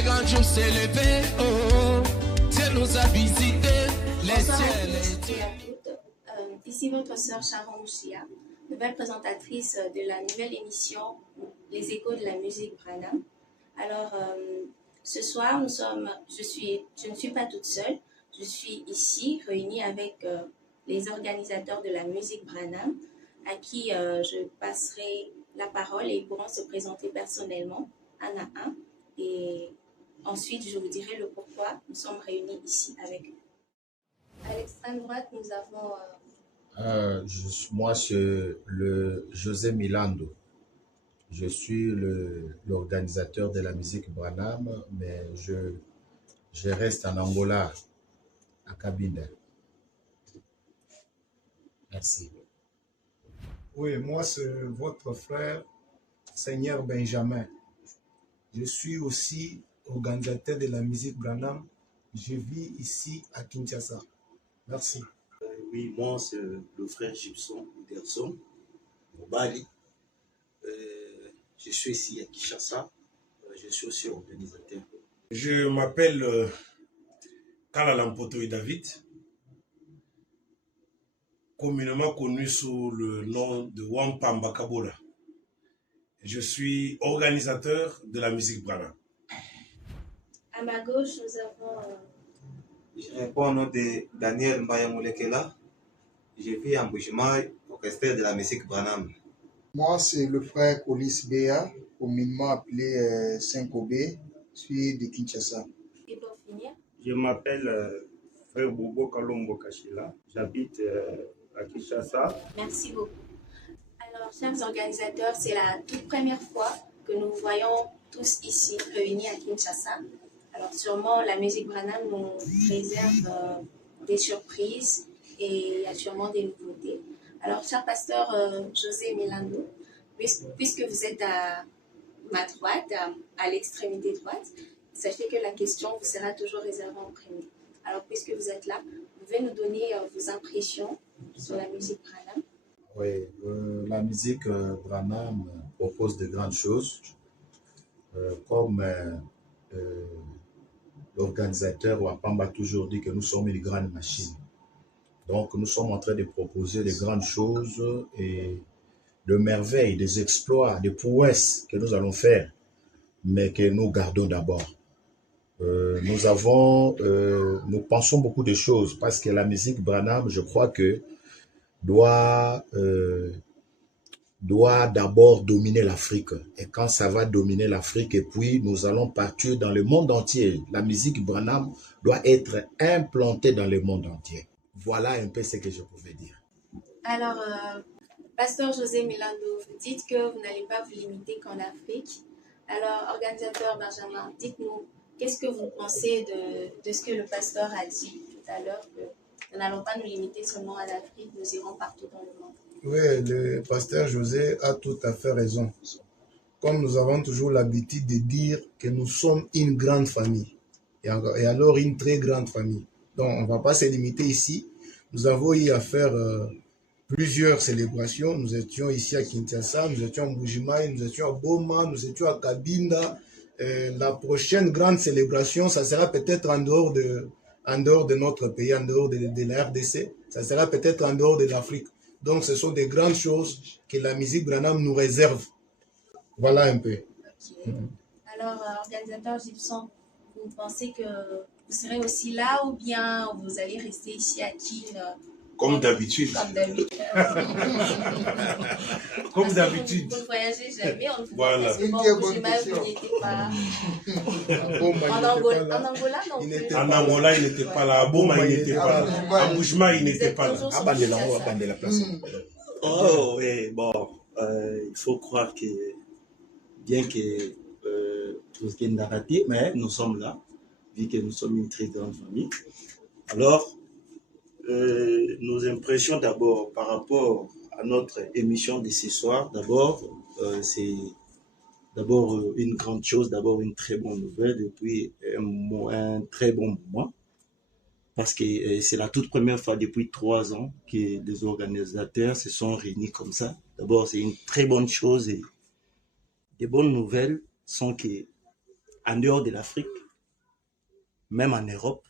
les grands jours s'est levé, oh, oh. Dieu nous a visité, les ciels. Et à toutes. Ici votre sœur Sharon Mouchia, nouvelle présentatrice de la nouvelle émission Les Échos de la musique Branham. Alors, ce soir, je ne suis pas toute seule. Je suis ici réunie avec les organisateurs de la musique Branham, à qui je passerai la parole et ils pourront se présenter personnellement, un à un. Et ensuite, je vous dirai le pourquoi nous sommes réunis ici avec eux. À l'extrême droite, nous avons... moi, c'est le José Milando. Je suis l'organisateur de la musique Branham, mais je reste en Angola, à Cabinda. Merci. Oui, moi, c'est votre frère, Seigneur Benjamin. Je suis aussi organisateur de la musique Branham. Je vis ici à Kinshasa. Merci. Oui, moi, c'est le frère Gibson Garçon, au Bali. Je suis ici à Kinshasa. Je suis aussi organisateur. Je m'appelle Kala Lampoto et David, communément connu sous le nom de Wampamba Kabola. Je suis organisateur de la musique Branham. À ma gauche, nous avons... Je réponds au nom de Daniel Mbayamulekela. Je vis en Bujimaï, orchestre de la musique Branham. Moi, c'est le frère Colis Béa, communément appelé 5OB, je suis de Kinshasa. Et pour finir, je m'appelle frère Bobo Kalombo Kachila. J'habite à Kinshasa. merci beaucoup. Alors, chers organisateurs, c'est la toute première fois que nous voyons tous ici réunis à Kinshasa. Alors, sûrement, la musique Branham nous réserve des surprises et il y a sûrement des nouveautés. Alors, cher pasteur José Milando, puisque vous êtes à ma droite, à l'extrémité droite, sachez que la question vous sera toujours réservée en premier. Alors, puisque vous êtes là, vous pouvez nous donner vos impressions sur la musique Branham. Oui, la musique Branham propose de grandes choses, comme l'organisateur Wapamba a toujours dit que nous sommes une grande machine. Donc, nous sommes en train de proposer de grandes choses et de merveilles, des exploits, des prouesses que nous allons faire, mais que nous gardons d'abord. Nous pensons beaucoup de choses parce que la musique Branham, je crois que doit d'abord dominer l'Afrique. Et quand ça va dominer l'Afrique, et puis nous allons partir dans le monde entier. La musique Branham doit être implantée dans le monde entier. Voilà un peu ce que je pouvais dire. Alors, pasteur José Milando, vous dites que vous n'allez pas vous limiter qu'en Afrique. Alors, organisateur Benjamin, dites-nous, qu'est-ce que vous pensez de ce que le pasteur a dit tout à l'heure, que nous n'allons pas nous limiter seulement à l'Afrique, nous irons partout dans le monde. Oui, le pasteur José a tout à fait raison. Comme nous avons toujours l'habitude de dire que nous sommes une grande famille, et alors une très grande famille. Donc, on ne va pas se limiter ici. Nous avons eu à faire plusieurs célébrations. Nous étions ici à Kinshasa, nous étions à Mbujimaï, nous étions à Boma, nous étions à Cabinda. La prochaine grande célébration, ça sera peut-être en dehors de notre pays, en dehors de la RDC. Ça sera peut-être en dehors de l'Afrique. Donc, ce sont des grandes choses que la musique Branham nous réserve. Voilà un peu. Okay. Alors, organisateur Gibson, vous pensez que vous serez aussi là ou bien vous allez rester ici à Kin Comme d'habitude. Comme d'habitude. Comme d'habitude. Vous ne voyagez jamais. On vous voilà. Parce que bon, vous n'étiez pas. En Angola, non plus. En Angola, il n'était pas là. À Boma, il n'était pas là. À Mbujimaï, il n'était pas là. À Bandela, on va prendre la place. Oh, oui, bon. Il faut croire que, bien que tout ce qui est narratif, mais nous sommes là, vu que nous sommes une très grande famille. Alors, nos impressions d'abord par rapport à notre émission de ce soir, d'abord, c'est d'abord une grande chose, d'abord une très bonne nouvelle, et puis un très bon moment, parce que c'est la toute première fois depuis 3 ans que les organisateurs se sont réunis comme ça. D'abord, c'est une très bonne chose et des bonnes nouvelles sont que en dehors de l'Afrique, même en Europe.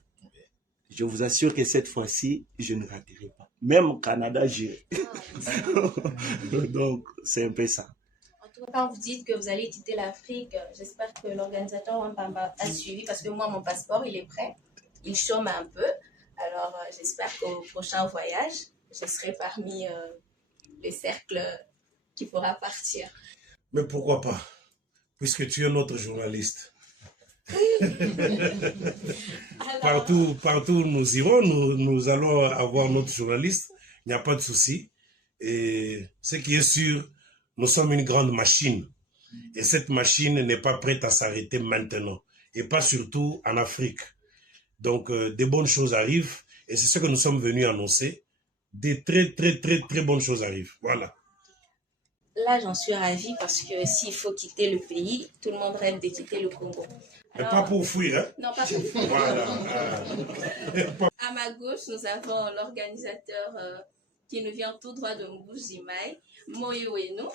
Je vous assure que cette fois-ci, je ne raterai pas. Même au Canada, j'irai. Donc, c'est un peu ça. En tout cas, quand vous dites que vous allez quitter l'Afrique, j'espère que l'organisateur Wampamba a suivi parce que moi, mon passeport, il est prêt. Il chôme un peu. Alors, j'espère qu'au prochain voyage, je serai parmi le cercle qui pourra partir. Mais pourquoi pas? Puisque tu es notre journaliste. Alors, Partout où nous irons, nous allons avoir notre journaliste. Il n'y a pas de souci. Et ce qui est sûr, nous sommes une grande machine. Et cette machine n'est pas prête à s'arrêter maintenant. Et pas surtout en Afrique. Donc, des bonnes choses arrivent. Et c'est ce que nous sommes venus annoncer. Des très, très, très, très bonnes choses arrivent. Voilà. là, j'en suis ravie parce que s'il faut quitter le pays, tout le monde rêve de quitter le Congo. Mais pas pour fuir, hein? Non, pas pour fuir. Voilà. À ma gauche, nous avons l'organisateur qui nous vient tout droit de Mbujimaï, Moï Oueno.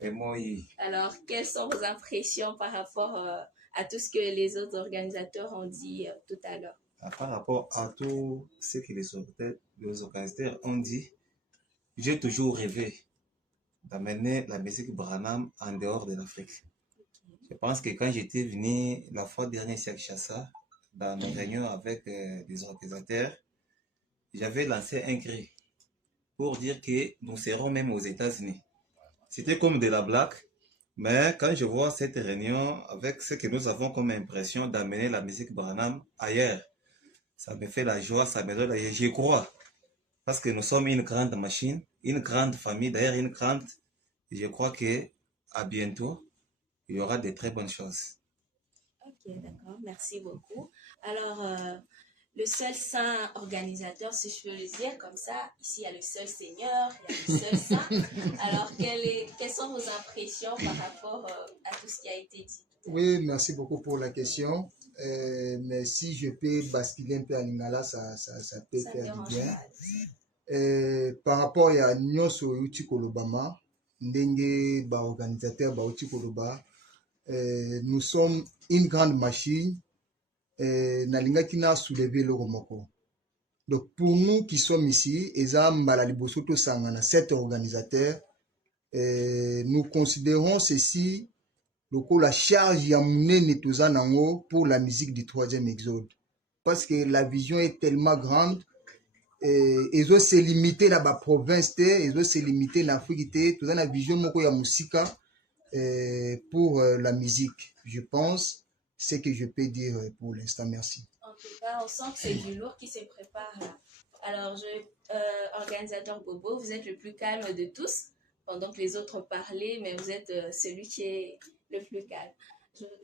Et moi, Alors, quelles sont vos impressions par rapport à tout ce que les autres organisateurs ont dit tout à l'heure? par rapport à tout ce que les organisateurs ont dit, j'ai toujours rêvé d'amener la musique Branham en dehors de l'Afrique. Je pense que quand j'étais venu la fois dernière ici à Kinshasa, dans une réunion avec des organisateurs, j'avais lancé un cri pour dire que nous serons même aux États-Unis. C'était comme de la blague, mais quand je vois cette réunion avec ce que nous avons comme impression d'amener la musique Branham ailleurs, ça me fait la joie, ça me donne la joie. J'y crois. Parce que nous sommes une grande machine, une grande famille, d'ailleurs une grande. Je crois qu'à bientôt, il y aura de très bonnes choses. Ok, d'accord, merci beaucoup. Alors, le seul saint organisateur, si je peux le dire comme ça, ici il y a le seul Seigneur, il y a le seul saint. Alors, quelles sont vos impressions par rapport à tout ce qui a été dit? Oui, merci beaucoup pour la question. Mais si je peux basculer un peu à Lingala, ça peut faire du bien. Par rapport à Nyoso Yuti Kolobama, Ndenge ba organisateur ba Yuti Koloba, nous sommes une grande machine. Nalinga Kina soulever le Romoko. Donc pour nous qui sommes ici, Libosoto Sangana, 7 organisateurs, nous considérons ceci la charge Yamoune Nango pour la musique du 3e exode. Parce que la vision est tellement grande, ils ont se limiter dans la province, ils ont se limiter dans l'Afrique, tout la vision moko ya musika pour la musique. Je pense ce que je peux dire pour l'instant. Merci. En tout cas, on sent que c'est du lourd qui se prépare là. Alors, organisateur Bobo, vous êtes le plus calme de tous, pendant que les autres parlaient, mais vous êtes celui qui est le plus calme.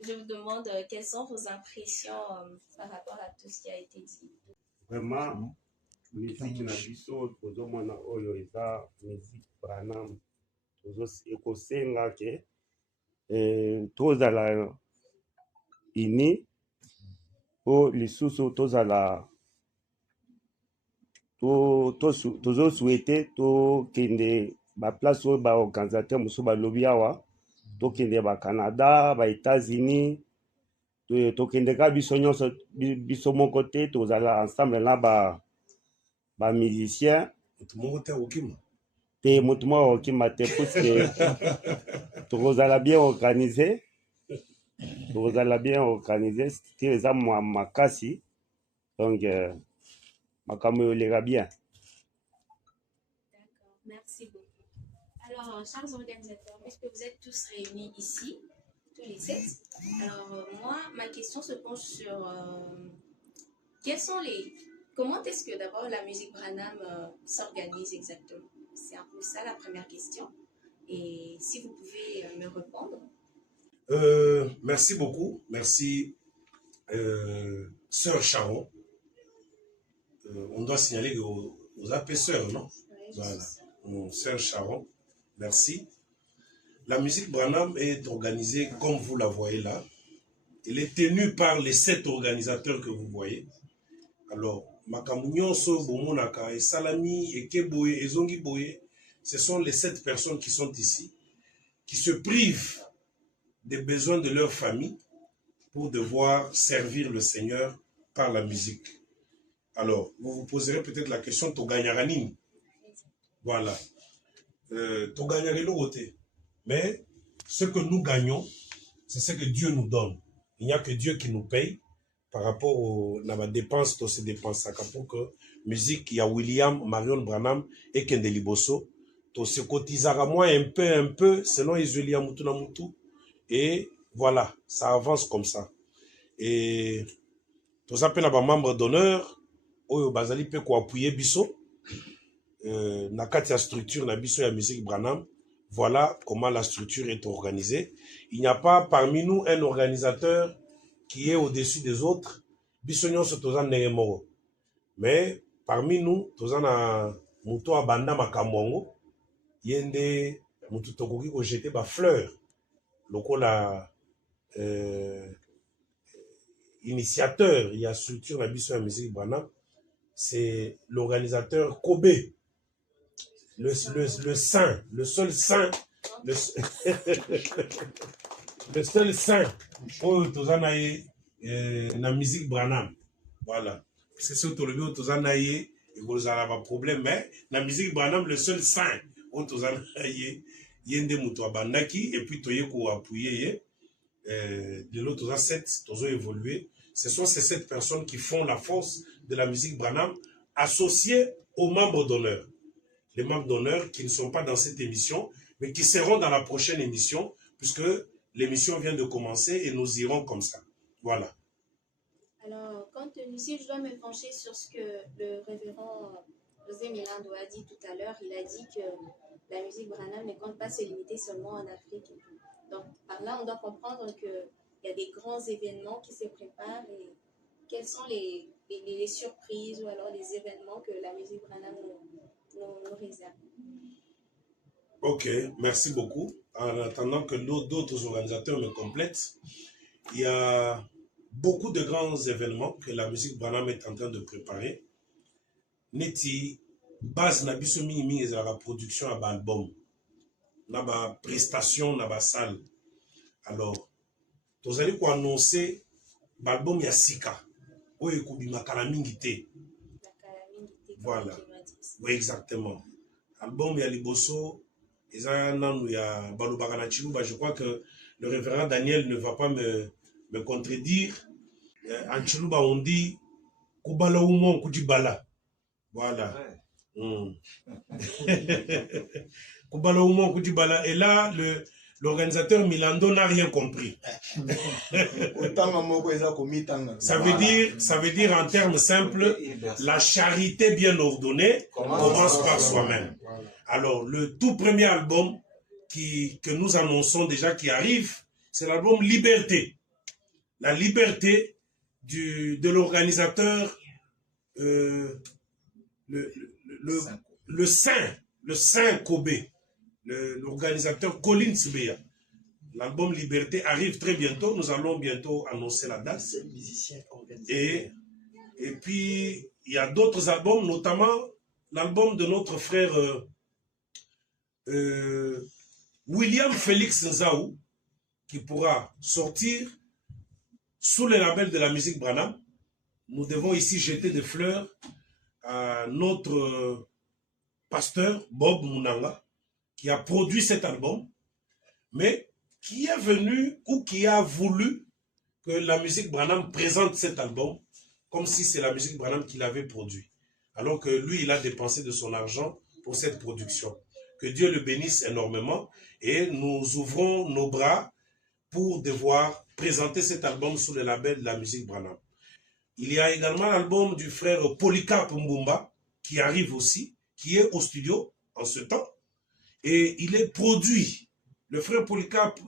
Je vous demande quelles sont vos impressions par rapport à tout ce qui a été dit. Vraiment, musique na biso tozomona oyo eza musique Branham ekosenga ke tozala ini po lisusu tozala tozosouhaite tokende baplace oyo baorganisateur mosusu balobi awa tokende Canada, États-Unis, tokende ka biso nyonso biso moko te tozala ensemble na ba musicien Moto moko te okima te puisque tozala bien organisé te eza makasi donc makambo eleka bien. D'accord, merci beaucoup. Alors, chers organisateurs, puisque vous êtes tous réunis ici, tous les 7, alors moi, ma question se penche sur comment est-ce que d'abord la musique Branham s'organise exactement? C'est un peu ça la première question. Et si vous pouvez me répondre. Merci beaucoup. Merci, Sœur Charon. On doit signaler que vous appelez Sœur, non? Oui, voilà. Sœur Charon. Merci. La musique Branham est organisée comme vous la voyez là. Elle est tenue par les 7 organisateurs que vous voyez. Alors, Makamunyoso, Bomonaka, et Salami, et Keboye, et Zongi Boye, ce sont les 7 personnes qui sont ici, qui se privent des besoins de leur famille pour devoir servir le Seigneur par la musique. Alors, vous vous poserez peut-être la question, Toganyaranine. Voilà. Mais ce que nous gagnons, c'est ce que Dieu nous donne. Il n'y a que Dieu qui nous paye par rapport aux dépenses, tous ces dépenses. Pour que musique, il y a William, Marion Branham et Kendeli Bosso. Tous se cotisera moins un peu, selon Isuelia Mutuna Mutu. Et voilà, ça avance comme ça. Et tous appels à membres d'honneur, Oyo Bazali peut appuyer Bisso. Nakati la structure na Bisso et la musique Branham. Voilà comment la structure est organisée. Il n'y a pas parmi nous un organisateur qui est au-dessus des autres. Bisso nyonso tozan neremoro. Mais parmi nous, tozan na muto abanda makamongo. Yende mutu tokoki ko jeter ba fleur. Lokola initiateur, il y a structure na Bisso et la musique Branham. C'est l'organisateur Kobe. Le saint, le seul saint, le seul saint, oh, tozanaye, na musique Branham. Voilà. C'est ce que tu le tozanaye, il vous a pas problème, mais la musique Branham, le seul saint, oh, tozanaye, yende muto abandaki, et puis toye ko appuyer, de l'autre toza 7, tozo évolué. Ce sont ces 7 personnes qui font la force de la musique Branham, associées aux membres d'honneur. Les membres d'honneur qui ne sont pas dans cette émission, mais qui seront dans la prochaine émission, puisque l'émission vient de commencer et nous irons comme ça. Voilà. Alors, compte tenu, si je dois me pencher sur ce que le révérend José Milando a dit tout à l'heure, il a dit que la musique Branham ne compte pas se limiter seulement en Afrique. Et tout. Donc, par là, on doit comprendre qu'il y a des grands événements qui se préparent et quelles sont les surprises ou alors les événements que la musique Branham nous réserve. Ok, merci beaucoup. En attendant que d'autres organisateurs me complètent, il y a beaucoup de grands événements que la musique Branham est en train de préparer. Neti base na biso mingi ezala la production à album, na ba prestation na ba salle. Alors, tozali ko annoncer album ya sika oyo ekobima kala mingi te. Voilà. Oui, exactement. Album ya liboso eza nanu ya balobaka na Chiluba. Je crois que le révérend Daniel ne va pas me contredire. En Chiluba on dit kubala umo kujibala. Voilà. Kubala umo kujibala. Et là l'organisateur Milando n'a rien compris. Ça veut dire en termes simples, la charité bien ordonnée commence par soi-même. Alors, le tout premier album que nous annonçons déjà qui arrive, c'est l'album Liberté. La liberté de l'organisateur, le saint Kobe. L'organisateur Colin Sibeya. L'album Liberté arrive très bientôt. Nous allons bientôt annoncer la date. Et puis, il y a d'autres albums, notamment l'album de notre frère William Félix Nzaou, qui pourra sortir sous le label de la musique Branham. Nous devons ici jeter des fleurs à notre pasteur Bob Munanga, qui a produit cet album, mais qui est venu ou qui a voulu que la musique Branham présente cet album comme si c'est la musique Branham qui l'avait produit. Alors que lui, il a dépensé de son argent pour cette production. Que Dieu le bénisse énormément et nous ouvrons nos bras pour devoir présenter cet album sous le label de la musique Branham. Il y a également l'album du frère Polycarpe Mbumba qui arrive aussi, qui est au studio en ce temps. Et il est produit, le frère Polycarpe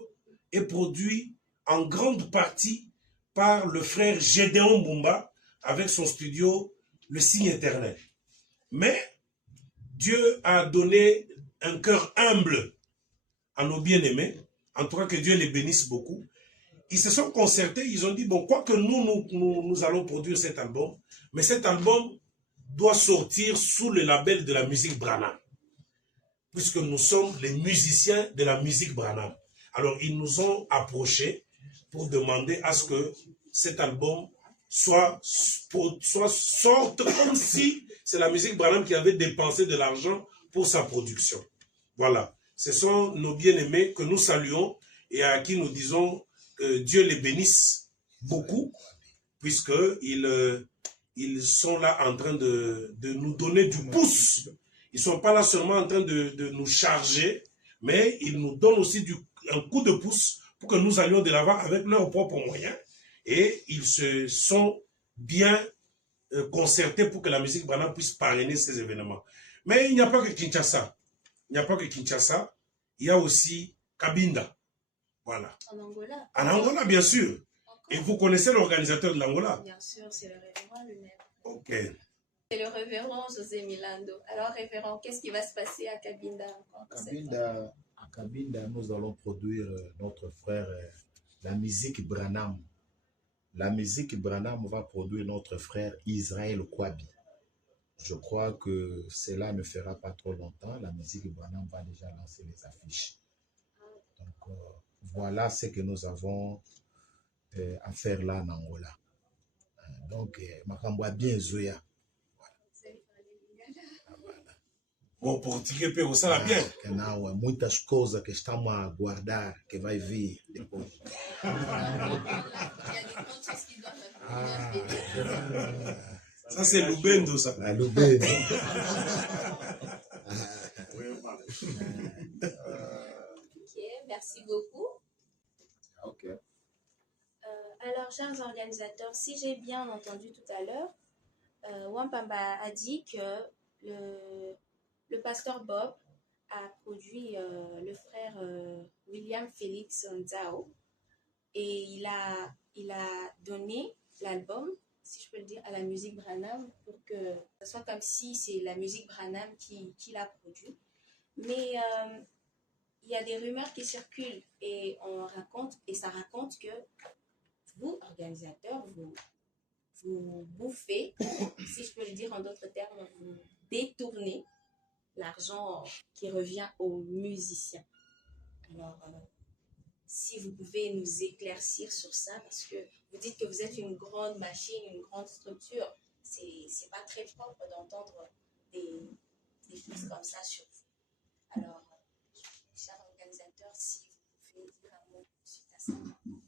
est produit en grande partie par le frère Gédéon Mbumba avec son studio Le Signe Éternel. Mais Dieu a donné un cœur humble à nos bien-aimés, en tout cas que Dieu les bénisse beaucoup. Ils se sont concertés, ils ont dit, bon, quoi que nous allons produire cet album, mais cet album doit sortir sous le label de la musique Branham, puisque nous sommes les musiciens de la musique Branham. Alors, ils nous ont approchés pour demander à ce que cet album sorte comme si c'est la musique Branham qui avait dépensé de l'argent pour sa production. Voilà. Ce sont nos bien-aimés que nous saluons et à qui nous disons que Dieu les bénisse beaucoup, puisqu'ils sont là en train de nous donner du pouce. Ils ne sont pas là seulement en train de nous charger, mais ils nous donnent aussi un coup de pouce pour que nous allions de l'avant avec leurs propres moyens. Et ils se sont bien concertés pour que la musique Branham puisse parrainer ces événements. Mais il n'y a pas que Kinshasa. Il n'y a pas que Kinshasa. Il y a aussi Cabinda. Voilà. En Angola. En Angola, bien sûr. Encore. Et vous connaissez l'organisateur de l'Angola? Bien sûr, c'est le révérend lui-même. Ok. C'est le révérend José Milando. Alors, révérend, qu'est-ce qui va se passer à Cabinda encore À Cabinda, nous allons produire notre frère, la musique Branham. La musique Branham va produire notre frère Israël Kwabi. Je crois que cela ne fera pas trop longtemps. La musique Branham va déjà lancer les affiches. Donc, voilà ce que nous avons à faire là en Angola. Donc, Makamboa bien Zoya. Bon, pour tirer peu, ça va bien. Não, muitas coisas que estamos a aguardar que vai vir depois. Il y a des grandes choses qui doivent venir. Ça, c'est Lubendo, ça. La Lubendo. Ok, merci beaucoup. Ok. Alors, chers organisateurs, si j'ai bien entendu tout à l'heure, Wampamba a dit que le pasteur Bob a produit le frère William Félix Nzao et il a donné l'album, si je peux le dire, à la musique Branham pour que ce soit comme si c'est la musique Branham qui l'a produit. Mais il y a des rumeurs qui circulent et ça raconte que vous, organisateurs, vous bouffez, si je peux le dire en d'autres termes, vous détournez l'argent qui revient aux musiciens. Alors, si vous pouvez nous éclaircir sur ça, parce que vous dites que vous êtes une grande machine, une grande structure, c'est pas très propre d'entendre des choses comme ça sur vous. Alors, chers organisateurs, si vous pouvez dire un mot suite à ça.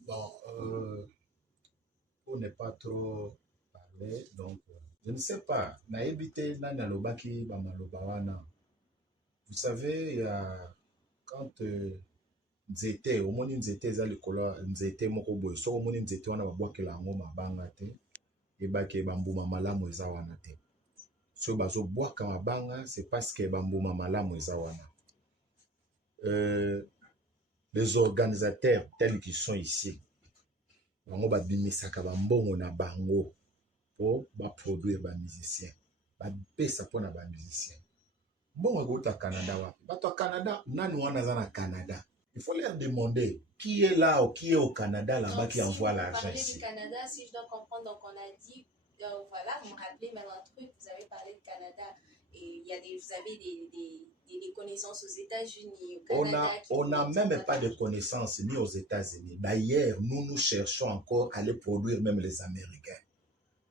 Bon, pour ne pas trop parler, donc, je ne sais pas. Vous savez, il y a quand nzete, au moins nzete eza likolo nzete moko boye, so au moins nzete wana babwakela yango mabanga te, ebake bambuma malamu eza wana te. So bazo bwaka mabanga, c'est parce que bambuma malamu eza wana. Les organisateurs tels qu'ils sont ici, bango babimisaka bambongo na bango po ba produire ba musiciens, ba pesa pona ba musiciens. Bon, on va au Canada. Au Canada, Canada. Il faut leur demander qui est là ou qui est au Canada là-bas qui envoie l'argent ici. Vous parlez du Canada, si je dois comprendre, donc on a dit, voilà, vous me rappelez même un truc, vous avez parlé de Canada et vous avez des connaissances aux États-Unis, au Canada. On n'a même pas de connaissances ni aux États-Unis. D'ailleurs, nous cherchons encore à les produire, même les Américains,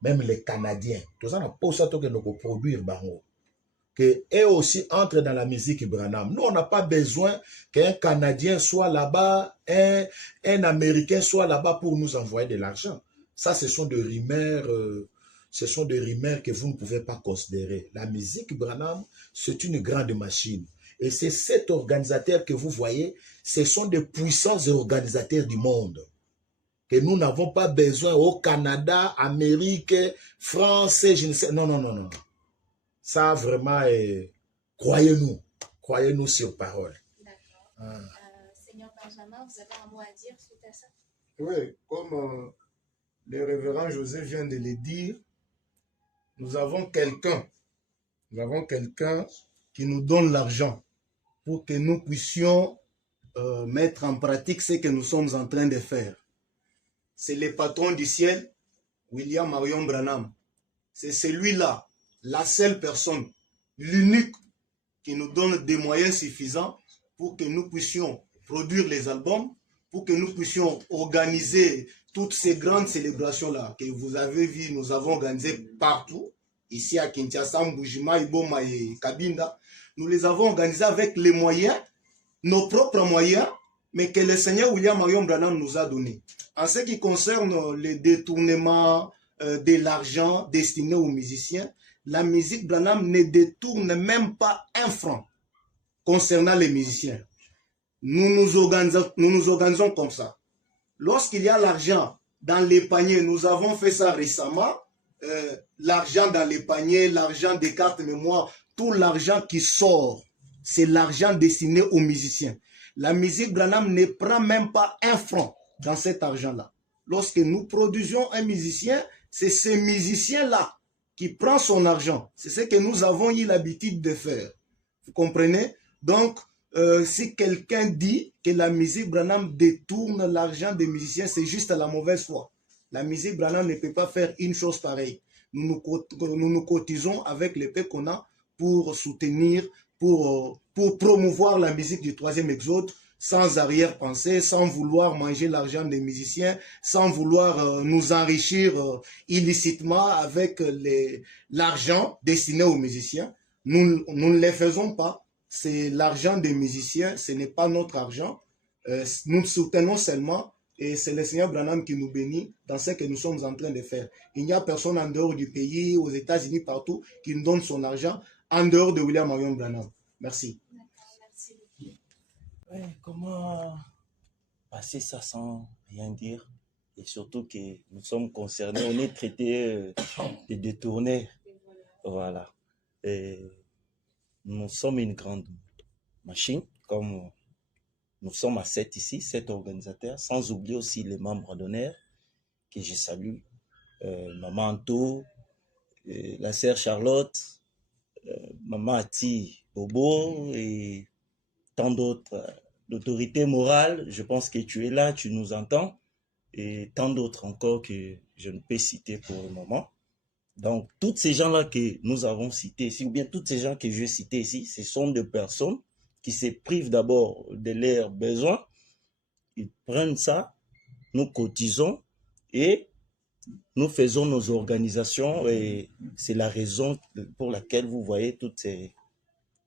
même les Canadiens. Tout ça, on n'a pas ça que nous produire bango. Que eux aussi entrent dans la musique Branham. Nous, on n'a pas besoin qu'un Canadien soit là-bas, un Américain soit là-bas pour nous envoyer de l'argent. Ça, ce sont des rumeurs que vous ne pouvez pas considérer. La musique Branham, c'est une grande machine. Et c'est cet organisateur que vous voyez, ce sont des puissants organisateurs du monde. Que nous n'avons pas besoin au Canada, Amérique, France, je ne sais. Non, non, non, non. Ça, vraiment, croyez-nous sur parole. D'accord. Seigneur Benjamin, vous avez un mot à dire suite à ça? Oui, comme le révérend José vient de le dire, nous avons quelqu'un qui nous donne l'argent pour que nous puissions mettre en pratique ce que nous sommes en train de faire. C'est le patron du ciel, William Marion Branham. C'est celui-là, la seule personne, l'unique qui nous donne des moyens suffisants pour que nous puissions produire les albums, pour que nous puissions organiser toutes ces grandes célébrations-là que vous avez vues, nous avons organisées partout, ici à Kinshasa, Mbujima, Iboma et Kabinda. Nous les avons organisées avec les moyens, nos propres moyens, mais que le Seigneur William Marion Branham nous a donnés. En ce qui concerne le détournement de l'argent destiné aux musiciens, la musique Branham ne détourne même pas un franc concernant les musiciens. Nous nous organisons comme ça. Lorsqu'il y a l'argent dans les paniers, nous avons fait ça récemment, l'argent dans les paniers, l'argent des cartes mémoire, tout l'argent qui sort, c'est l'argent destiné aux musiciens. La musique Branham ne prend même pas un franc dans cet argent-là. Lorsque nous produisions un musicien, c'est ce musicien-là qui prend son argent. C'est ce que nous avons eu l'habitude de faire. Vous comprenez? Donc, si quelqu'un dit que la musique Branham détourne l'argent des musiciens, c'est juste la mauvaise foi. La musique Branham ne peut pas faire une chose pareille. Nous nous cotisons avec les paix qu'on a pour soutenir, pour promouvoir la musique du troisième exode, sans arrière-pensée, sans vouloir manger l'argent des musiciens, sans vouloir nous enrichir illicitement avec l'argent destiné aux musiciens. Nous ne les faisons pas. C'est l'argent des musiciens, ce n'est pas notre argent. Nous soutenons seulement, et c'est le Seigneur Branham qui nous bénit dans ce que nous sommes en train de faire. Il n'y a personne en dehors du pays, aux États-Unis, partout, qui nous donne son argent en dehors de William Marion Branham. Merci. Ouais, comment passer ça sans rien dire? Et surtout que nous sommes concernés, on est traités de détournés. Voilà. Et nous sommes une grande machine, comme nous sommes à 7 ici, 7 organisateurs, sans oublier aussi les membres d'honneur que je salue. Maman Anto, la sœur Charlotte, Maman Ati Bobo et tant d'autres, d'autorités morales. Je pense que tu es là, tu nous entends, et tant d'autres encore que je ne peux citer pour le moment. Donc, tous ces gens-là que nous avons cités ici, ou bien tous ces gens que je vais citer ici, ce sont des personnes qui se privent d'abord de leurs besoins. Ils prennent ça, nous cotisons et nous faisons nos organisations. Et c'est la raison pour laquelle vous voyez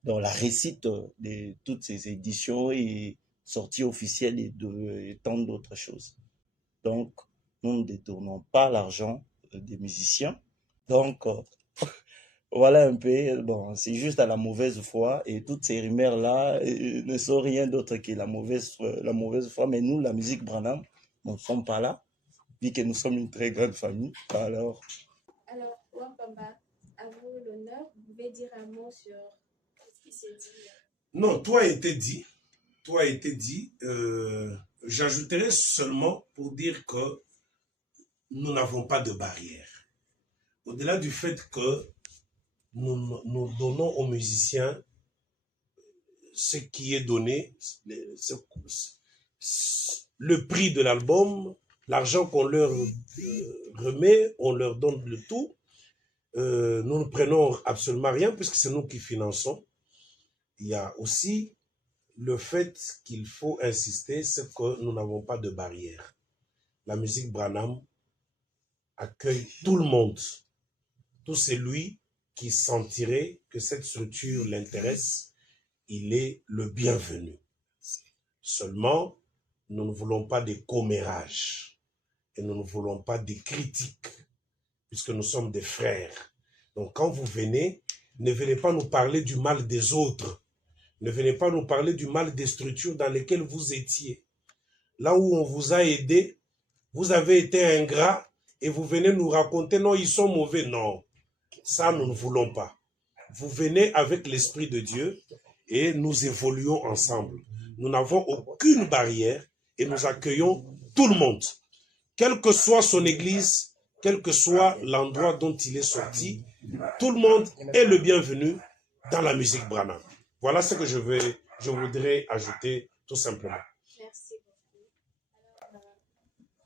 dans la récite de toutes ces éditions et sorties officielles et tant d'autres choses. Donc, nous ne détournons pas l'argent des musiciens. Donc, voilà un peu, bon, c'est juste à la mauvaise foi et toutes ces rumeurs-là ne sont rien d'autre que la mauvaise foi. Mais nous, la musique Branham, nous ne sommes pas là, vu que nous sommes une très grande famille. Alors, Wampamba, à vous l'honneur, vous pouvez dire un mot sur ce qui s'est dit. Non, tout a été dit. Tout a été dit. J'ajouterai seulement pour dire que nous n'avons pas de barrière. Au-delà du fait que nous donnons aux musiciens ce qui est donné, le prix de l'album, l'argent qu'on leur remet, on leur donne le tout. Nous ne prenons absolument rien puisque c'est nous qui finançons. Il y a aussi le fait qu'il faut insister, c'est que nous n'avons pas de barrière. La musique Branham accueille tout le monde. Tout celui qui sentirait que cette structure l'intéresse, il est le bienvenu. Seulement, nous ne voulons pas des commérages et nous ne voulons pas des critiques, puisque nous sommes des frères. Donc quand vous venez, ne venez pas nous parler du mal des autres. Ne venez pas nous parler du mal des structures dans lesquelles vous étiez. Là où on vous a aidé, vous avez été ingrat et vous venez nous raconter, non, ils sont mauvais. Non, ça, nous ne voulons pas. Vous venez avec l'Esprit de Dieu et nous évoluons ensemble. Nous n'avons aucune barrière et nous accueillons tout le monde. Quelle que soit son église, quel que soit l'endroit dont il est sorti, tout le monde est le bienvenu dans la musique Branham. Voilà ce que je voudrais ajouter tout simplement. Merci beaucoup. Alors,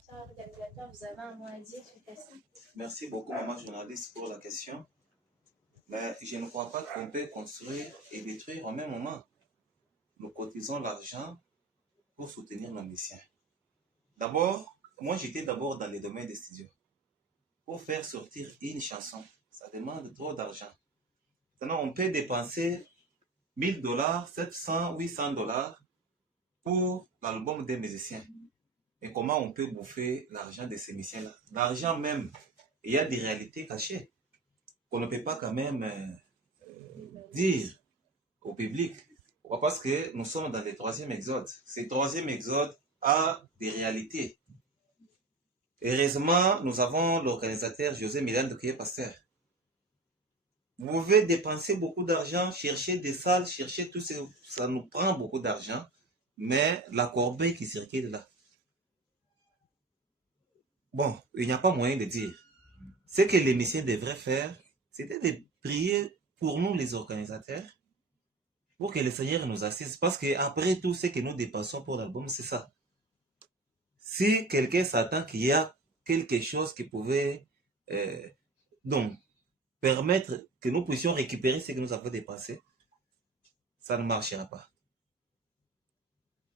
cher organisateur, vous avez un mot à dire sur ça? Merci beaucoup, maman journaliste, pour la question. Mais je ne crois pas qu'on peut construire et détruire au même moment. Nous cotisons l'argent pour soutenir nos musiciens. D'abord, moi j'étais d'abord dans les domaines des studios. Pour faire sortir une chanson, ça demande trop d'argent. Maintenant, on peut dépenser $1000, 700, $800 pour l'album des musiciens. Mais comment on peut bouffer l'argent de ces musiciens-là? L'argent même, il y a des réalités cachées qu'on ne peut pas quand même dire au public. Pourquoi? Parce que nous sommes dans le 3e exode. Ce 3e exode a des réalités. Heureusement, nous avons l'organisateur José Miranda qui est pasteur. Vous pouvez dépenser beaucoup d'argent, chercher des salles, chercher tout ça, ça nous prend beaucoup d'argent, mais la corbeille qui circule là. Bon, il n'y a pas moyen de dire. Ce que les musiciens devraient faire, c'était de prier pour nous les organisateurs, pour que le Seigneur nous assiste, parce qu'après tout ce que nous dépensons pour l'album, c'est ça. Si quelqu'un s'attend qu'il y a quelque chose qui pouvait donc permettre que nous puissions récupérer ce que nous avons dépensé, ça ne marchera pas.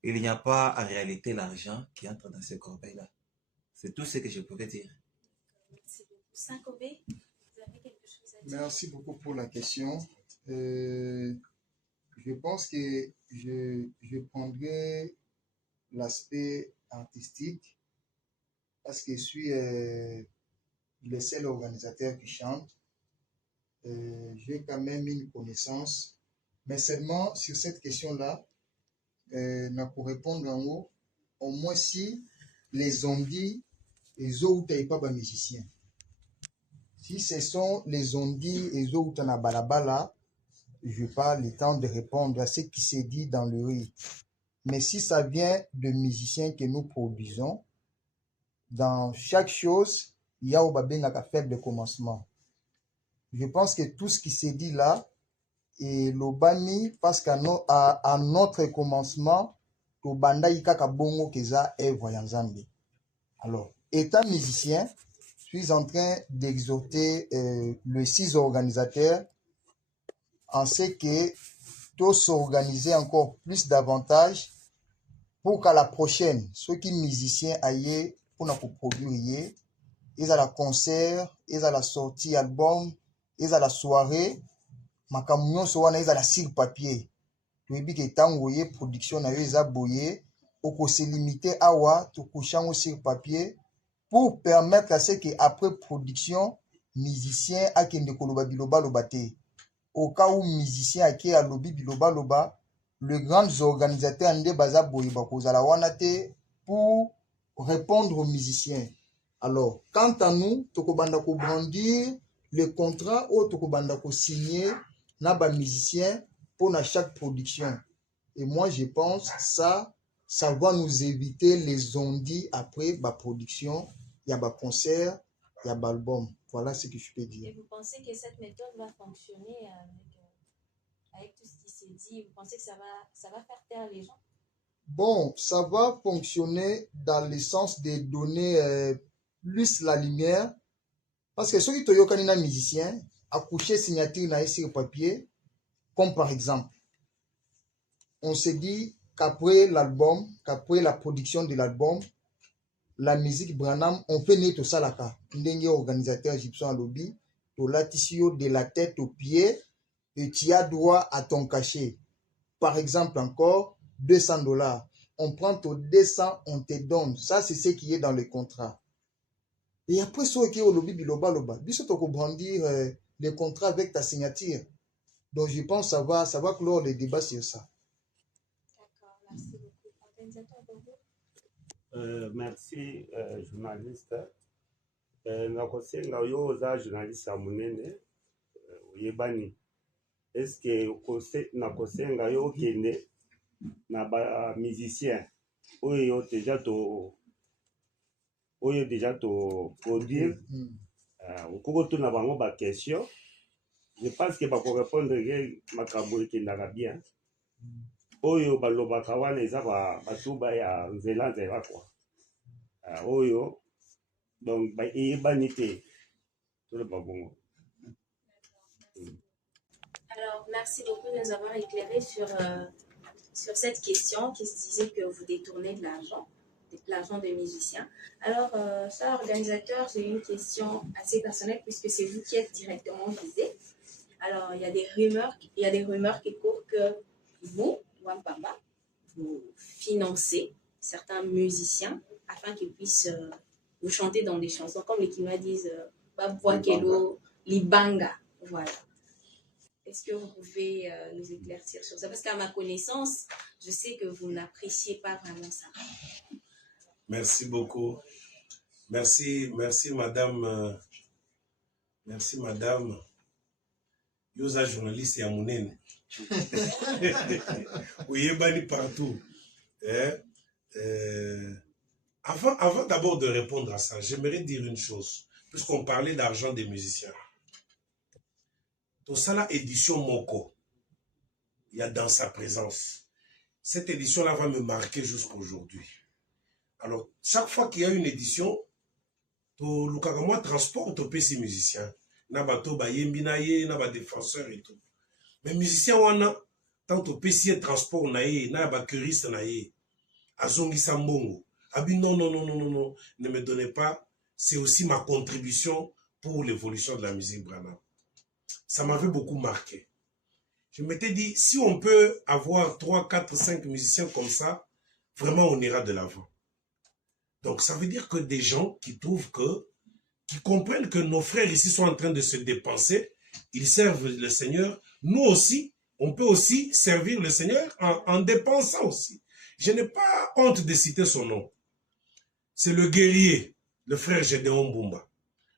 Il n'y a pas en réalité l'argent qui entre dans ce corbeil-là. C'est tout ce que je pouvais dire. Merci beaucoup. Saint-Cobé, vous avez quelque chose à dire? Merci beaucoup pour la question. Je pense que je prendrai l'aspect artistique parce que je suis le seul organisateur qui chante. J'ai quand même une connaissance, mais seulement sur cette question-là, pour répondre en haut, au moins si les ondis, les autres n'ont pas de musiciens. Si ce sont les ondis et les autres na balabala, je n'ai pas le temps de répondre à ce qui s'est dit dans le riz. Mais si ça vient de musiciens que nous produisons, dans chaque chose, il y a un faible commencement. Je pense que tout ce qui s'est dit là est l'obani parce qu'à notre commencement, au banda ikaka bongo keza œuvre ya Nzambe. Alors, étant musicien, je suis en train d'exhorter le 6 organisateurs en ce que tous s'organiser encore plus davantage pour qu'à la prochaine, ceux qui musiciens aillent pour nous produire, ils à la concert, ils à la sortie album, ils à la soirée, makamunyo soana ils à la sur papier. Tu es que tant voyez production na ils a boyé, au se limiter à wa tout couchant sur papier pour permettre à ce que après production musicien a kende koloba biloba lobate. Au cas où musicien a qui a lobby biloba loba, le grand organisateur ande baza boye bakozala wana te pour répondre aux musiciens. Alors, quant à nous, tokobanda ko brandir le contrat ou tokobanda ko signer na ba musicien pour na chaque production. Et moi, je pense ça va nous éviter les ondits après ba production, il y a ba concert, il y a ba album. Voilà ce que je peux dire. Et vous pensez que cette méthode va fonctionner avec tout ce qui s'est dit? Vous pensez que ça va faire taire les gens? Bon, ça va fonctionner dans le sens de donner plus la lumière. Parce que ceux qui sont des musiciens, accoucher signature na sur papier, comme par exemple, on se dit qu'après l'album, qu'après la production de l'album, la musique Branham, on fait net au salaka. Ndenge organisateur Egyptien lobby, to latisio de la tête aux pieds, et tu as droit à ton cachet. Par exemple, encore, $200. On prend ton 200, on te donne. Ça, c'est ce qui est dans le contrat. Et après, ce qui est au lobby biloba loba, biso to brandir le contrat avec ta signature. Donc, je pense que ça va clore le débat sur ça. D'accord, merci beaucoup. Organisateur pour vous? Merci, journaliste. Nakosenga yo oza journaliste ya monene oyebani. Est-ce que nakosenga yo okende na ba musicien oyo déjà to produire okoko tuna bango ba question. Je pense que bako répondre makambo ekendaka bien. Oyo balobaka wana eza batuba ya nzela kwa. Oyo donc eyebani te toloba bongo. Alors, merci beaucoup de nous avoir éclairé sur cette question qui se disait que vous détournez de l'argent. l'argent des musiciens. Alors, cher organisateur, j'ai une question assez personnelle puisque c'est vous qui êtes directement visé. Alors, il y a des rumeurs qui courent que vous, Wampamba, vous financez certains musiciens afin qu'ils puissent vous chanter dans des chansons, comme les Kinois disent Babouakelo, Libanga. Voilà. Est-ce que vous pouvez nous éclaircir sur ça? Parce qu'à ma connaissance, je sais que vous n'appréciez pas vraiment ça. Merci beaucoup. Merci madame. Merci madame. Yosa journaliste et Amounene. Oui, bani partout. Avant d'abord de répondre à ça, j'aimerais dire une chose, puisqu'on parlait d'argent des musiciens. Tout ça, la édition Moko, il y a dans sa présence. Cette édition-là va me marquer jusqu'à aujourd'hui. Alors, chaque fois qu'il y a une édition, tout le moi transporte au PC musicien. Nabato bayembi naye, naba défenseur et tout. Mais musicien wana, tant au PC transport naye, naba choriste naye, azongi sambongo. Abi non, ne me donnez pas. C'est aussi ma contribution pour l'évolution de la musique Branham. Ça m'avait beaucoup marqué. Je m'étais dit, si on peut avoir 3, 4, 5 musiciens comme ça, vraiment on ira de l'avant. Donc ça veut dire que des gens qui comprennent que nos frères ici sont en train de se dépenser, ils servent le Seigneur. Nous aussi, on peut aussi servir le Seigneur en dépensant aussi. Je n'ai pas honte de citer son nom. C'est le guerrier, le frère Gédéon Bumba.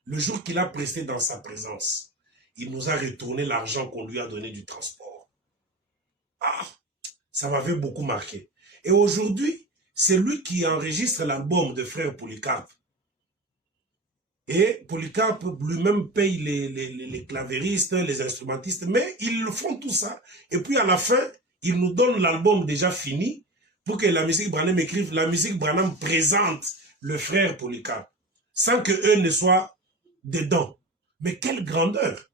Le jour qu'il a presté dans sa présence, il nous a retourné l'argent qu'on lui a donné du transport. Ah, ça m'avait beaucoup marqué. Et aujourd'hui, c'est lui qui enregistre l'album de frère Polycarpe. Et Polycarpe lui-même paye les clavéristes, les instrumentistes, mais ils font tout ça. Et puis à la fin, il nous donne l'album déjà fini pour que la musique Branham écrive. La musique Branham présente le frère Polycarpe, sans que eux ne soient dedans. Mais quelle grandeur!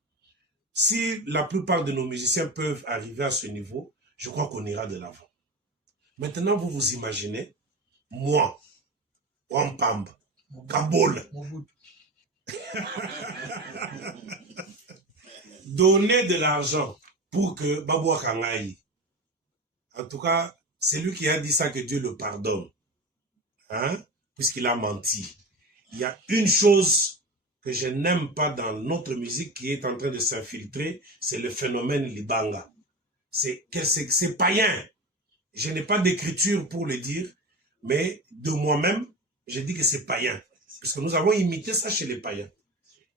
Si la plupart de nos musiciens peuvent arriver à ce niveau, je crois qu'on ira de l'avant. Maintenant, vous vous imaginez, moi, Wampamba, Kabol, donner de l'argent pour que Babouak Kangaï, en tout cas, c'est lui qui a dit ça, que Dieu le pardonne, hein, puisqu'il a menti. Il y a une chose que je n'aime pas dans notre musique qui est en train de s'infiltrer, c'est le phénomène Libanga. C'est païen. Je n'ai pas d'écriture pour le dire, mais de moi-même, je dis que c'est païen. Parce que nous avons imité ça chez les païens.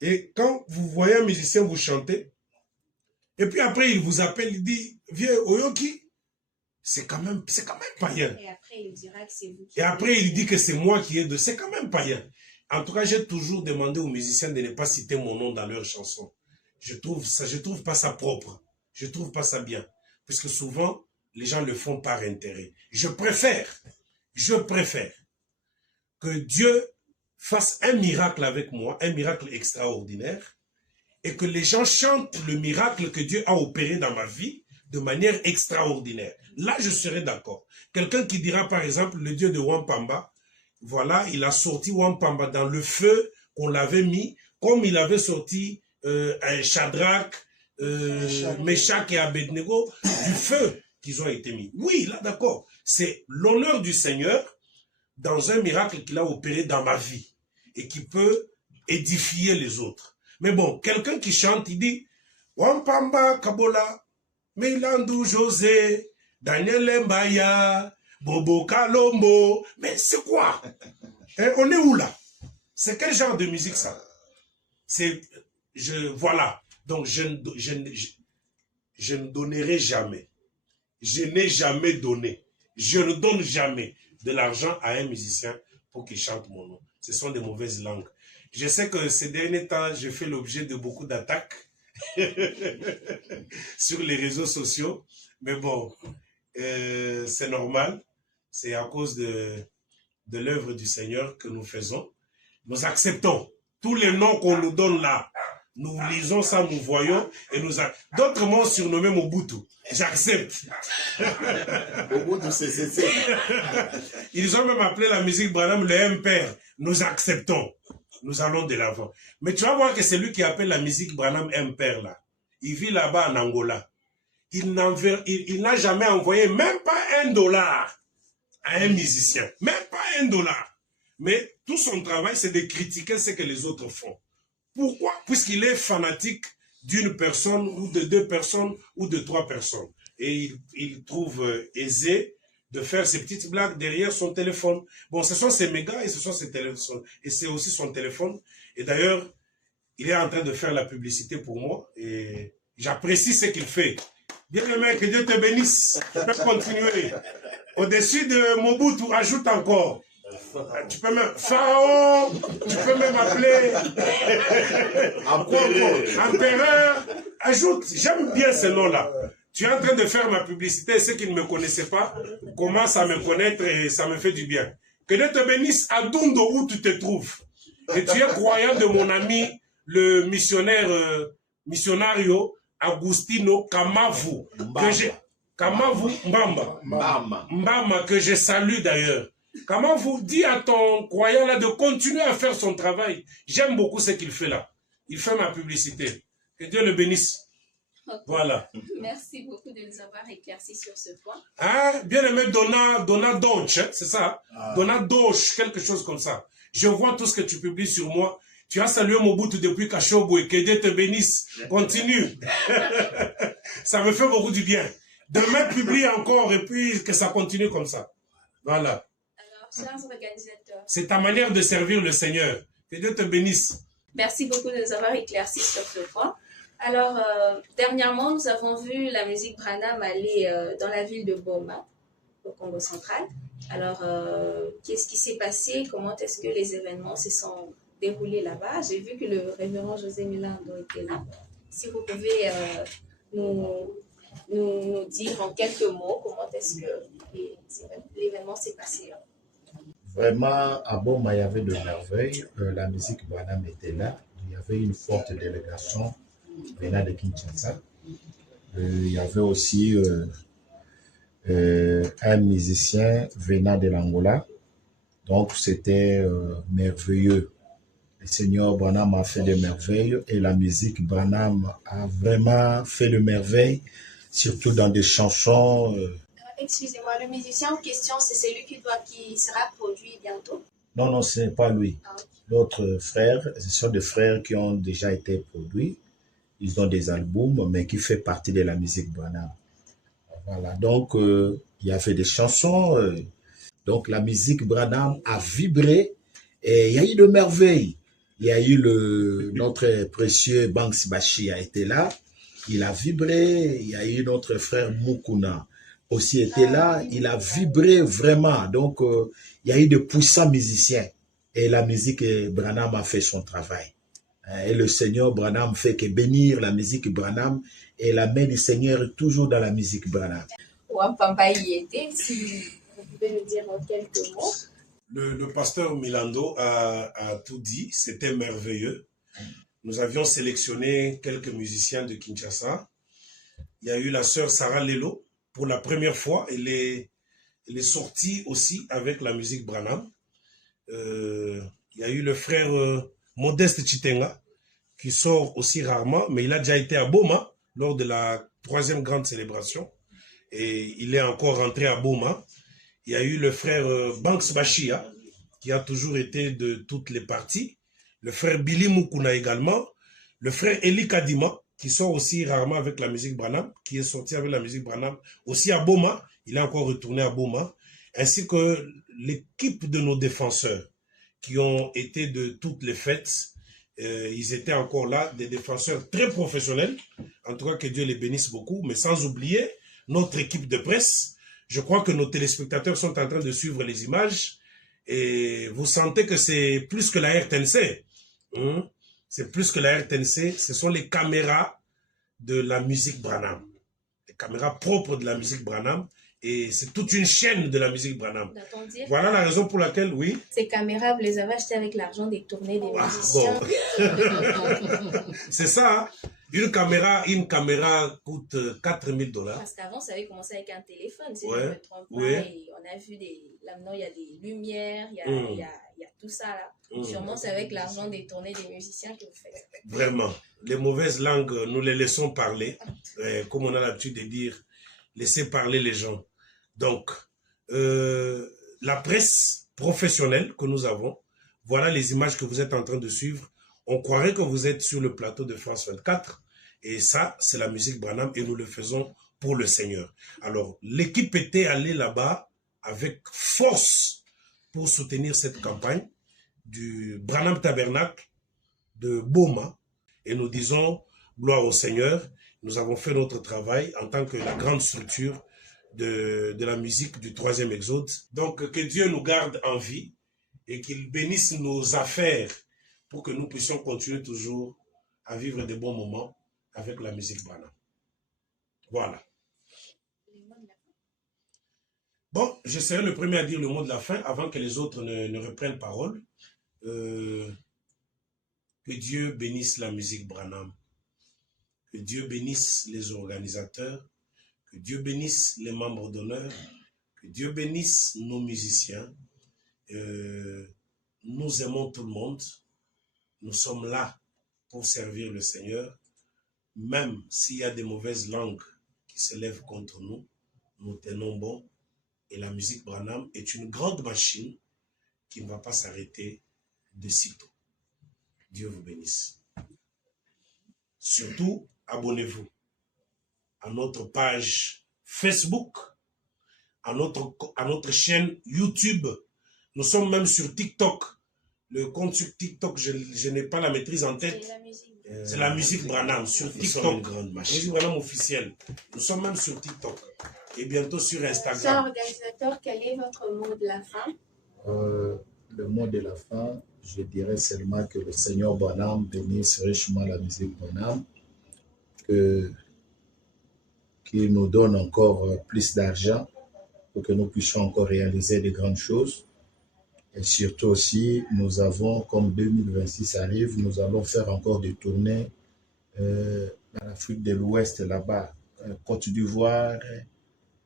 Et quand vous voyez un musicien vous chanter, et puis après il vous appelle, il dit, viens Oyoki, c'est quand même païen. Et après il dira que c'est vous. Et après il dit que c'est moi qui ai de... C'est quand même païen. En tout cas, j'ai toujours demandé aux musiciens de ne pas citer mon nom dans leurs chansons. Je trouve pas ça propre. Je trouve pas ça bien. Puisque souvent, les gens le font par intérêt. Je préfère que Dieu fasse un miracle avec moi, un miracle extraordinaire, et que les gens chantent le miracle que Dieu a opéré dans ma vie de manière extraordinaire. Là, je serai d'accord. Quelqu'un qui dira, par exemple, le Dieu de Wampamba, voilà, il a sorti Wampamba dans le feu qu'on l'avait mis, comme il avait sorti Shadrach, Meshach et Abednego, du feu qu'ils ont été mis. Oui, là, d'accord. C'est l'honneur du Seigneur dans un miracle qu'il a opéré dans ma vie et qui peut édifier les autres. Mais bon, quelqu'un qui chante, il dit Wampamba Kabola, Melandu José, Daniel Mbaya, Bobo Kalombo. Mais c'est quoi? On est où là? C'est quel genre de musique ça? Voilà. Donc je ne donnerai jamais. Je n'ai jamais donné. Je ne donne jamais de l'argent à un musicien pour qu'il chante mon nom. Ce sont des mauvaises langues. Je sais que ces derniers temps, je fais l'objet de beaucoup d'attaques sur les réseaux sociaux. Mais bon, c'est normal. C'est à cause de l'œuvre du Seigneur que nous faisons. Nous acceptons tous les noms qu'on nous donne là. Nous lisons ça, nous voyons, et d'autres m'ont surnommé Mobutu. J'accepte. Mobutu, c'est. Ils ont même appelé la musique Branham le M-Père. Nous acceptons. Nous allons de l'avant. Mais tu vas voir que c'est lui qui appelle la musique Branham M-Père, là. Il vit là-bas en Angola. Il n'a jamais envoyé même pas $1 à un musicien. Même pas $1. Mais tout son travail, c'est de critiquer ce que les autres font. Pourquoi? Puisqu'il est fanatique d'une personne ou de 2 personnes ou de 3 personnes. Et il trouve aisé de faire ces petites blagues derrière son téléphone. Bon, ce sont ses mégas et ce sont ses téléphones. Et c'est aussi son téléphone. Et d'ailleurs, il est en train de faire la publicité pour moi. Et j'apprécie ce qu'il fait. Bien aimé, que Dieu te bénisse. Tu peux continuer. Au-dessus de Mobutu, ajoute encore. Tu peux même Pharaon, tu peux même appeler Empereur. Ajoute, j'aime bien ce nom-là. Tu es en train de faire ma publicité, ceux qui ne me connaissaient pas commencent à me connaître et ça me fait du bien. Que Dieu te bénisse à Dundo où tu te trouves. Et tu es croyant de mon ami, le missionario Agustino Kamavu. Kamavu Mbamba, que je salue d'ailleurs. Comment vous dites à ton croyant là de continuer à faire son travail? J'aime beaucoup ce qu'il fait là. Il fait ma publicité. Que Dieu le bénisse. Okay. Voilà. Merci beaucoup de nous avoir éclaircis sur ce point. Ah, bien aimé Donna Donch, hein, c'est ça? Donna Donch, quelque chose comme ça. Je vois tout ce que tu publies sur moi. Tu as salué Mobutu depuis Kachobwe. Que Dieu te bénisse. Continue. Ça me fait beaucoup du bien. Demain, publie encore et puis que ça continue comme ça. Voilà. Chers organisateurs, c'est ta manière de servir le Seigneur. Que Dieu te bénisse. Merci beaucoup de nous avoir éclaircis sur ce point. Alors, dernièrement, nous avons vu la musique Branham aller dans la ville de Boma, au Congo central. Alors, qu'est-ce qui s'est passé? Comment est-ce que les événements se sont déroulés là-bas? J'ai vu que le révérend José Milando était là. Si vous pouvez nous dire en quelques mots comment est-ce que l'événement s'est passé là. Vraiment, à Boma, il y avait de merveilles. La musique Branham était là. Il y avait une forte délégation venant de Kinshasa. Il y avait aussi un musicien venant de l'Angola. Donc, c'était merveilleux. Le Seigneur Branham a fait des merveilles et la musique Branham a vraiment fait de merveilles, surtout dans des chansons. Excusez-moi, le musicien en question, c'est celui qui sera produit bientôt? Non, ce n'est pas lui. L'autre frère, ce sont des frères qui ont déjà été produits. Ils ont des albums, mais qui fait partie de la musique Branham. Voilà, donc il y avait des chansons. Donc la musique Branham a vibré et il y a eu de merveilles. Il y a eu notre précieux Banks Bashi a été là. Il a vibré. Il y a eu notre frère Mukuna aussi était là, il a vibré vraiment. Donc, il y a eu de puissants musiciens. Et la musique Branham a fait son travail. Et le Seigneur Branham fait que bénir la musique Branham et la main du Seigneur est toujours dans la musique Branham. Papa y était, si vous pouvez nous dire en quelques mots. Le pasteur Milando a tout dit, c'était merveilleux. Nous avions sélectionné quelques musiciens de Kinshasa. Il y a eu la sœur Sarah Lelo. Pour la première fois, elle est sortie aussi avec la musique Branham. Il y a eu le frère Modeste Chitenga, qui sort aussi rarement, mais il a déjà été à Boma lors de la 3e grande célébration. Et il est encore rentré à Boma. Il y a eu le frère Banks Bashia, qui a toujours été de toutes les parties. Le frère Billy Mukuna également. Le frère Eli Kadima, qui sort aussi rarement avec la musique Branham, qui est sorti avec la musique Branham, aussi à Boma, il est encore retourné à Boma, ainsi que l'équipe de nos défenseurs, qui ont été de toutes les fêtes, ils étaient encore là, des défenseurs très professionnels, en tout cas que Dieu les bénisse beaucoup, mais sans oublier notre équipe de presse. Je crois que nos téléspectateurs sont en train de suivre les images, et vous sentez que c'est plus que la RTNC, c'est plus que la RTNC, ce sont les caméras de la musique Branham. Les caméras propres de la musique Branham Et c'est toute une chaîne de la musique Branham. Doit-on dire Voilà la raison pour laquelle, oui. Ces caméras, vous les avez achetées avec l'argent des tournées des musiciens. Bon. C'est ça. Hein? Une caméra coûte $4000. Parce qu'avant, ça avait commencé avec un téléphone, si je Ouais. ne me trompe pas. Oui. Et on a vu là maintenant, il y a des lumières, il y a tout ça là. Sûrement, c'est avec l'argent des tournées des musiciens que vous faites. Vraiment. Les mauvaises langues, nous les laissons parler. Comme on a l'habitude de dire, laissez parler les gens. Donc, la presse professionnelle que nous avons, voilà les images que vous êtes en train de suivre. On croirait que vous êtes sur le plateau de France 24. Et ça, c'est la musique Branham et nous le faisons pour le Seigneur. Alors, l'équipe était allée là-bas avec force pour soutenir cette campagne du Branham Tabernacle de Boma. Et nous disons, gloire au Seigneur, nous avons fait notre travail en tant que la grande structure de la musique du 3e Exode. Donc, que Dieu nous garde en vie et qu'il bénisse nos affaires pour que nous puissions continuer toujours à vivre de bons moments avec la musique Branham. Voilà. Bon, je serai le premier à dire le mot de la fin avant que les autres ne reprennent parole. Que Dieu bénisse la musique Branham. Que Dieu bénisse les organisateurs. Que Dieu bénisse les membres d'honneur. Que Dieu bénisse nos musiciens. Nous aimons tout le monde. Nous sommes là pour servir le Seigneur. Même s'il y a des mauvaises langues qui se lèvent contre nous, nous tenons bon. Et la musique Branham est une grande machine qui ne va pas s'arrêter de sitôt. Dieu vous bénisse. Surtout, abonnez-vous à notre page Facebook, à notre chaîne YouTube. Nous sommes même sur TikTok. Le compte sur TikTok, je n'ai pas la maîtrise en tête. C'est la musique Branham sur TikTok. Musique Branham officielle. Nous sommes même sur TikTok. Et bientôt sur Instagram. Cher organisateur, quel est votre mot de la fin? Le mot de la fin, je dirais seulement que le Seigneur Branham bénisse richement la musique Branham, qu'il nous donne encore plus d'argent pour que nous puissions encore réaliser de grandes choses. Et surtout aussi, nous avons, comme 2026 arrive, nous allons faire encore des tournées dans l'Afrique de l'Ouest, là-bas, Côte d'Ivoire,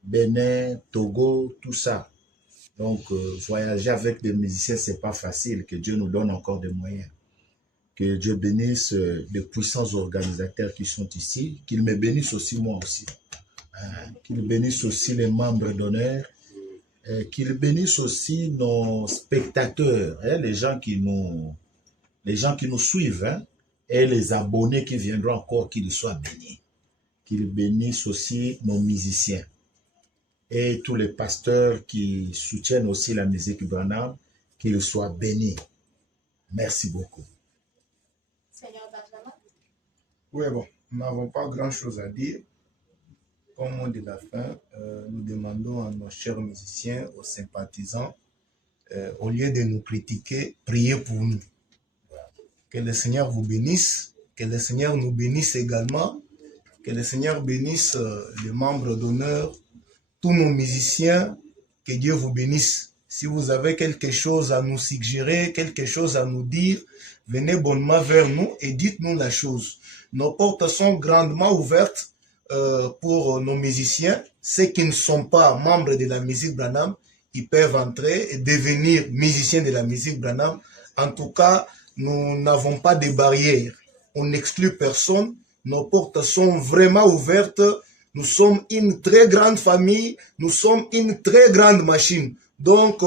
Bénin, Togo, tout ça. Donc, voyager avec des musiciens, c'est pas facile. Que Dieu nous donne encore des moyens. Que Dieu bénisse les puissants organisateurs qui sont ici. Qu'il me bénisse aussi, moi aussi. Qu'il bénisse aussi les membres d'honneur. Qu'il bénisse aussi nos spectateurs, hein, les gens qui nous suivent, hein, et les abonnés qui viendront encore, qu'ils soient bénis. Qu'il bénisse aussi nos musiciens. Et tous les pasteurs qui soutiennent aussi la musique Branham, qu'ils soient bénis. Merci beaucoup. Seigneur Benjamin. Oui, bon, nous n'avons pas grand-chose à dire. Comme mot de la fin, nous demandons à nos chers musiciens, aux sympathisants, au lieu de nous critiquer, priez pour nous. Que le Seigneur vous bénisse, que le Seigneur nous bénisse également, que le Seigneur bénisse les membres d'honneur, tous nos musiciens, que Dieu vous bénisse. Si vous avez quelque chose à nous suggérer, quelque chose à nous dire, venez bonnement vers nous et dites-nous la chose. Nos portes sont grandement ouvertes pour nos musiciens. Ceux qui ne sont pas membres de la musique Branham, ils peuvent entrer et devenir musiciens de la musique Branham. En tout cas, nous n'avons pas de barrières. On n'exclut personne. Nos portes sont vraiment ouvertes. Nous sommes une très grande famille. Nous sommes une très grande machine. Donc,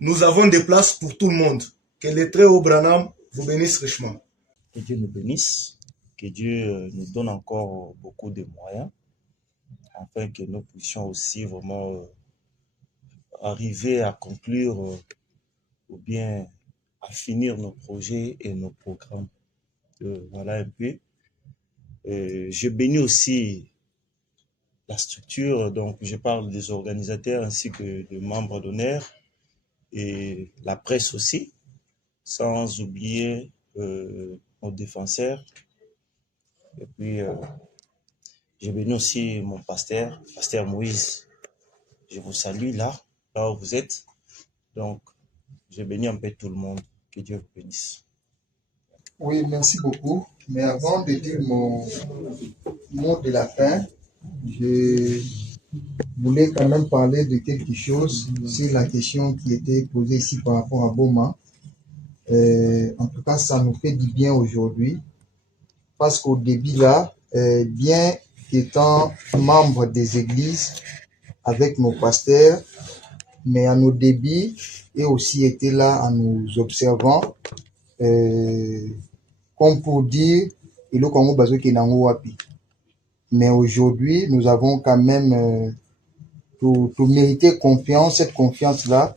nous avons des places pour tout le monde. Que le très haut Branham vous bénisse richement. Que Dieu nous bénisse. Que Dieu nous donne encore beaucoup de moyens afin que nous puissions aussi vraiment arriver à conclure ou bien à finir nos projets et nos programmes. Voilà un peu. Je bénis aussi la structure, donc je parle des organisateurs ainsi que des membres d'honneur et la presse aussi, sans oublier nos défenseurs. Et puis, je bénis aussi mon pasteur Moïse, je vous salue là où vous êtes. Donc, je bénis un peu tout le monde. Que Dieu vous bénisse. Oui, merci beaucoup. Mais avant de dire mon mot de la fin, je voulais quand même parler de quelque chose sur la question qui était posée ici par rapport à Boma. En tout cas, ça nous fait du bien aujourd'hui parce qu'au début là, bien qu'étant membre des églises avec nos pasteurs, mais à nos débuts et aussi été là en nous observant, comme pour dire, mais aujourd'hui, nous avons quand même tout mérité confiance, cette confiance-là,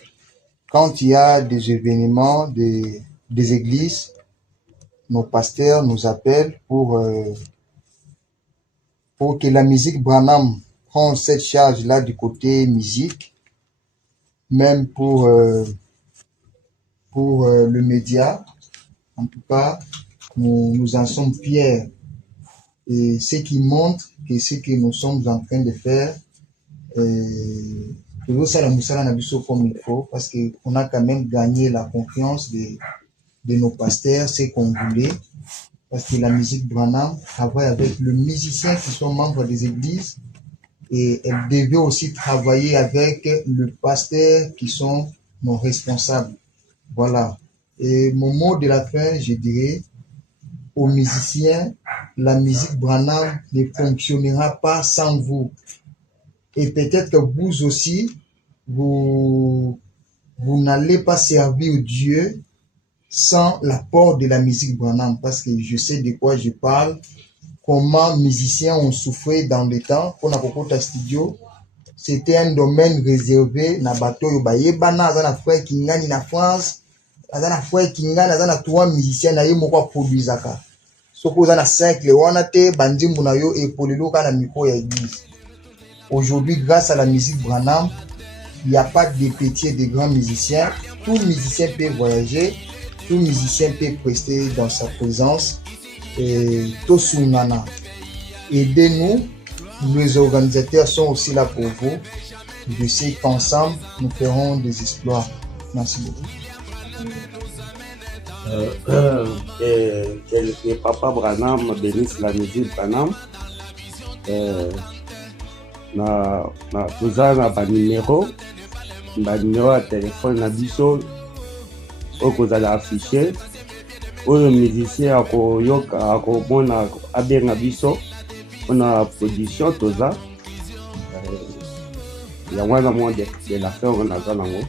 quand il y a des événements, des églises, nos pasteurs nous appellent pour que la musique Branham prenne cette charge-là du côté musique, même pour le média. En tout cas, nous en sommes fiers. Et ce qui montre que ce que nous sommes en train de faire, comme il faut, parce qu'on a quand même gagné la confiance de nos pasteurs, c'est qu'on voulait, parce que la musique Branham travaille avec les musiciens qui sont membres des églises et elle devait aussi travailler avec le pasteur qui sont nos responsables. Voilà. Et mon mot de la fin, je dirais aux musiciens, la musique Branham ne fonctionnera pas sans vous. Et peut-être que vous aussi, vous n'allez pas servir Dieu sans l'apport de la musique Branham, parce que je sais de quoi je parle, comment musiciens ont souffert dans le temps, pour Nakokota Studio, c'était un domaine réservé, na bato yo bayebana, na frère Kingani na France, na frère Kingani, na 3 musiciens na ye moko produisaka. Soko na 5 le wana te bandimbu na yo epolelo ka na micro ya église. Aujourd'hui, grâce à la musique Branham, il n'y a pas de petits et de grands musiciens. Tout musicien peut voyager, tout musicien peut prester dans sa présence. Et Tosunana, aidez-nous, les organisateurs sont aussi là pour vous. Je sais qu'ensemble, nous ferons des exploits. Merci beaucoup. Que Papa Branham bénisse la musique Branham. Toza na ba numéro ya téléphone na biso okozala affiché oyo musicien akomona abenga biso mpona production toza yango wana mwa de la fin oyo naza nango.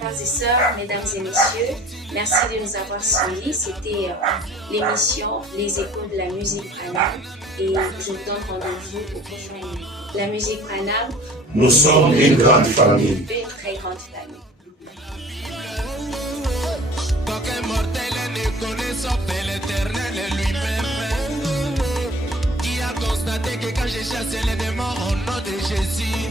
Frères et sœurs, mesdames et messieurs, merci de nous avoir suivis. C'était l'émission Les Échos de la musique Branham et je vous donne rendez-vous au prochain numéro. La musique Branham, nous sommes une grande famille. Une très grande famille. Qu'aucun mortel ne connaît sauf l'Éternel lui-même, qui a constaté que quand j'ai chassé les démons au nom de Jésus,